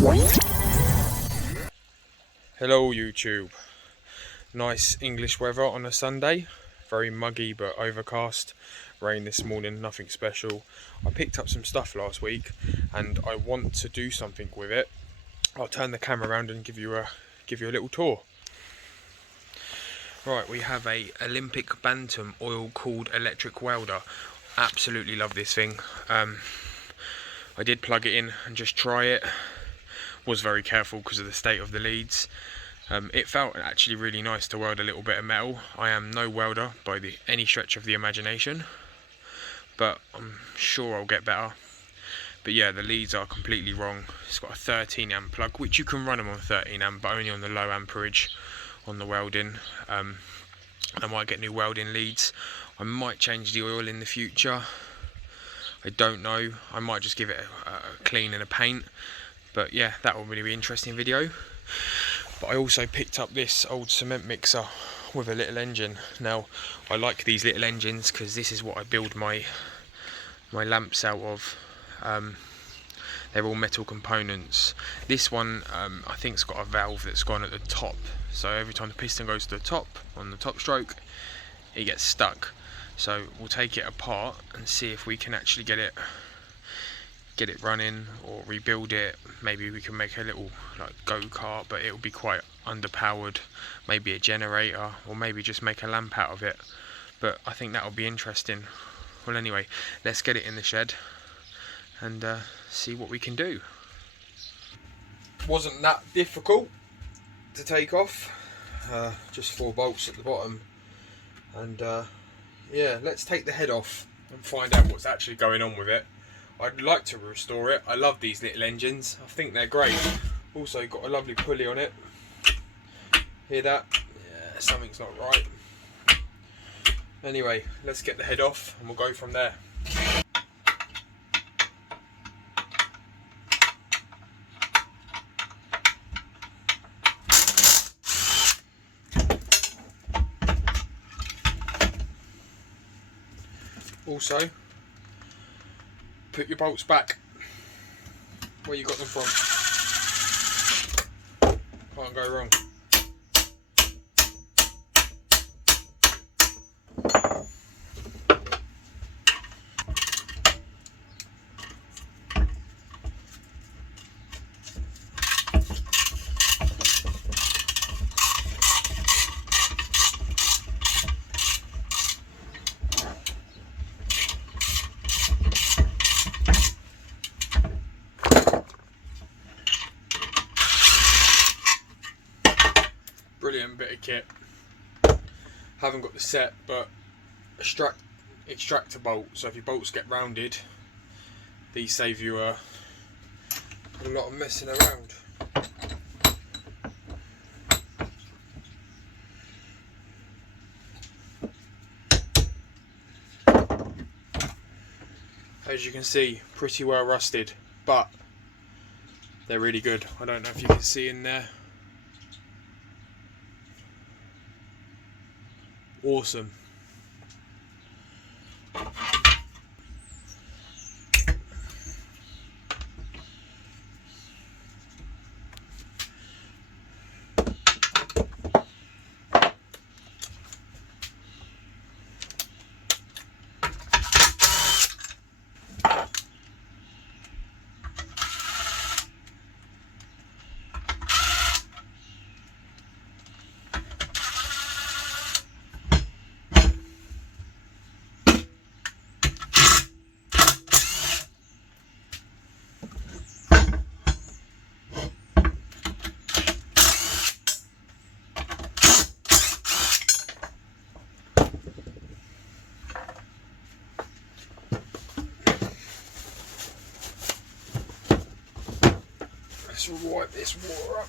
Hello YouTube. Nice English weather on a Sunday. Very muggy but overcast. Rain this morning, nothing special. I picked up some stuff last week and I want to do something with it. I'll turn the camera around and give you a little tour. Right, we have a Olympic Bantam oil cooled electric welder. Absolutely love this thing. I did plug it in and just try it. Was very careful because of the state of the leads. It felt actually really nice to weld a little bit of metal. I am no welder by any stretch of the imagination, but I'm sure I'll get better. But yeah, the leads are completely wrong. It's got a 13 amp plug, which you can run them on 13 amp, but only on the low amperage on the welding. I might get new welding leads. I might change the oil in the future. I don't know. I might just give it a clean and a paint. But yeah, that will really be an interesting video. But I also picked up this old cement mixer with a little engine. Now, I like these little engines because this is what I build my lamps out of. They're all metal components. This one, I think, has got a valve that's gone at the top. So every time the piston goes to the top, on the top stroke, it gets stuck. So we'll take it apart and see if we can actually get it running or rebuild it. Maybe we can make a little like go-kart, but it will be quite underpowered. Maybe a generator, or maybe just make a lamp out of it. But I think that will be interesting. Well, anyway, let's get it in the shed and see what we can do. Wasn't that difficult to take off. Just 4 bolts at the bottom, and yeah, let's take the head off and find out what's actually going on with it. I'd like to restore it. I love these little engines. I think they're great. Also got a lovely pulley on it. Hear that? Yeah, something's not right. Anyway, let's get the head off and we'll go from there. Also, put your bolts back where you got them from. Can't go wrong. Brilliant bit of kit. Haven't got the set, but extractor bolt. So if your bolts get rounded, these save you a lot of messing around. As you can see, pretty well rusted, but they're really good. I don't know if you can see in there. Awesome. Let's wipe this water up.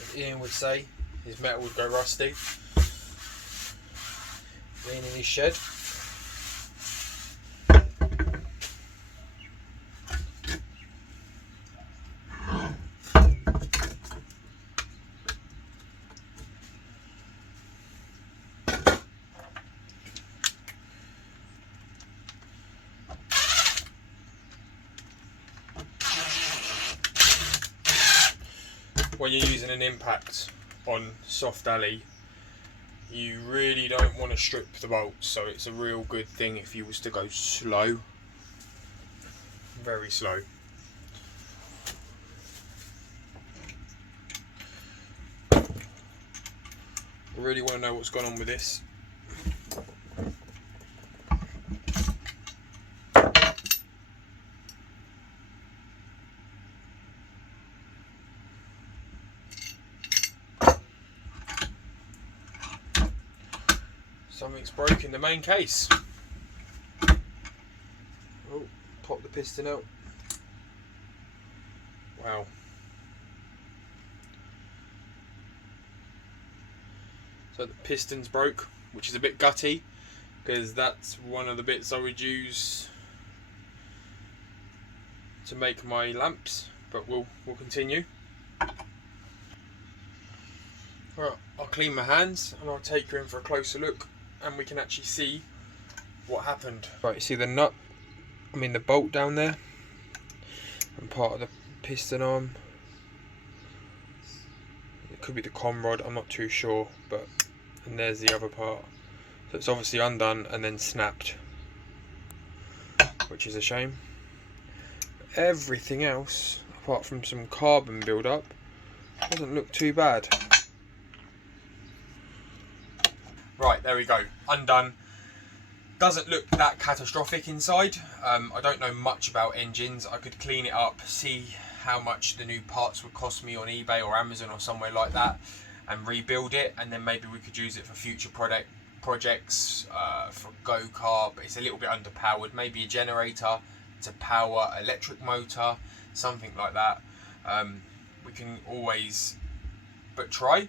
As Ian would say, his metal would go rusty. Being in his shed. when you're using an impact on soft alley, you really don't want to strip the bolts, so it's a real good thing if you was to go slow, very slow. I really want to know what's gone on with this. Something's broke in the main case. Oh, pop the piston out. Wow. So the piston's broke, which is a bit gutty, because that's one of the bits I would use to make my lamps, but we'll continue. Alright, I'll clean my hands and I'll take you in for a closer look and we can actually see what happened. Right, you see the nut, the bolt down there, and part of the piston arm. It could be the com rod, I'm not too sure, but, and there's the other part. So it's obviously undone and then snapped, which is a shame. Everything else, apart from some carbon build-up, doesn't look too bad. Right, there we go, undone. Doesn't look that catastrophic inside. I don't know much about engines. I could clean it up, see how much the new parts would cost me on eBay or Amazon or somewhere like that, and rebuild it, and then maybe we could use it for future projects, for go-kart, but it's a little bit underpowered. Maybe a generator to power electric motor, something like that. We can always but try.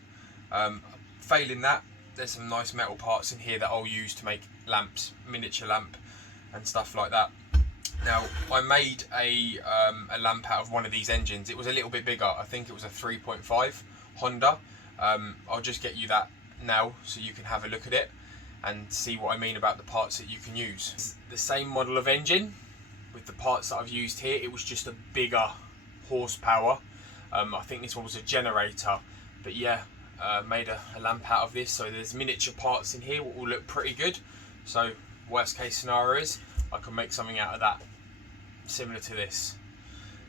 Failing that, there's some nice metal parts in here that I'll use to make lamps, miniature lamp and stuff like that. Now, I made a lamp out of one of these engines. It was a little bit bigger. I think it was a 3.5 Honda. I'll just get you that now so you can have a look at it and see what I mean about the parts that you can use. It's the same model of engine with the parts that I've used here. It was just a bigger horsepower. I think this one was a generator, but yeah, made a lamp out of this. So there's miniature parts in here what will look pretty good. So worst case scenario is I can make something out of that similar to this.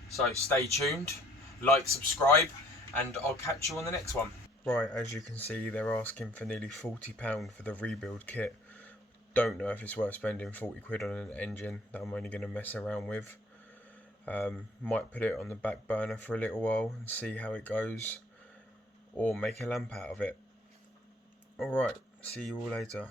So stay tuned, like, subscribe, and I'll catch you on the next one. Right, as you can see, they're asking for nearly £40 for the rebuild kit. Don't know if it's worth spending 40 quid on an engine that I'm only going to mess around with. Might put it on the back burner for a little while and see how it goes, or make a lamp out of it. Alright, see you all later.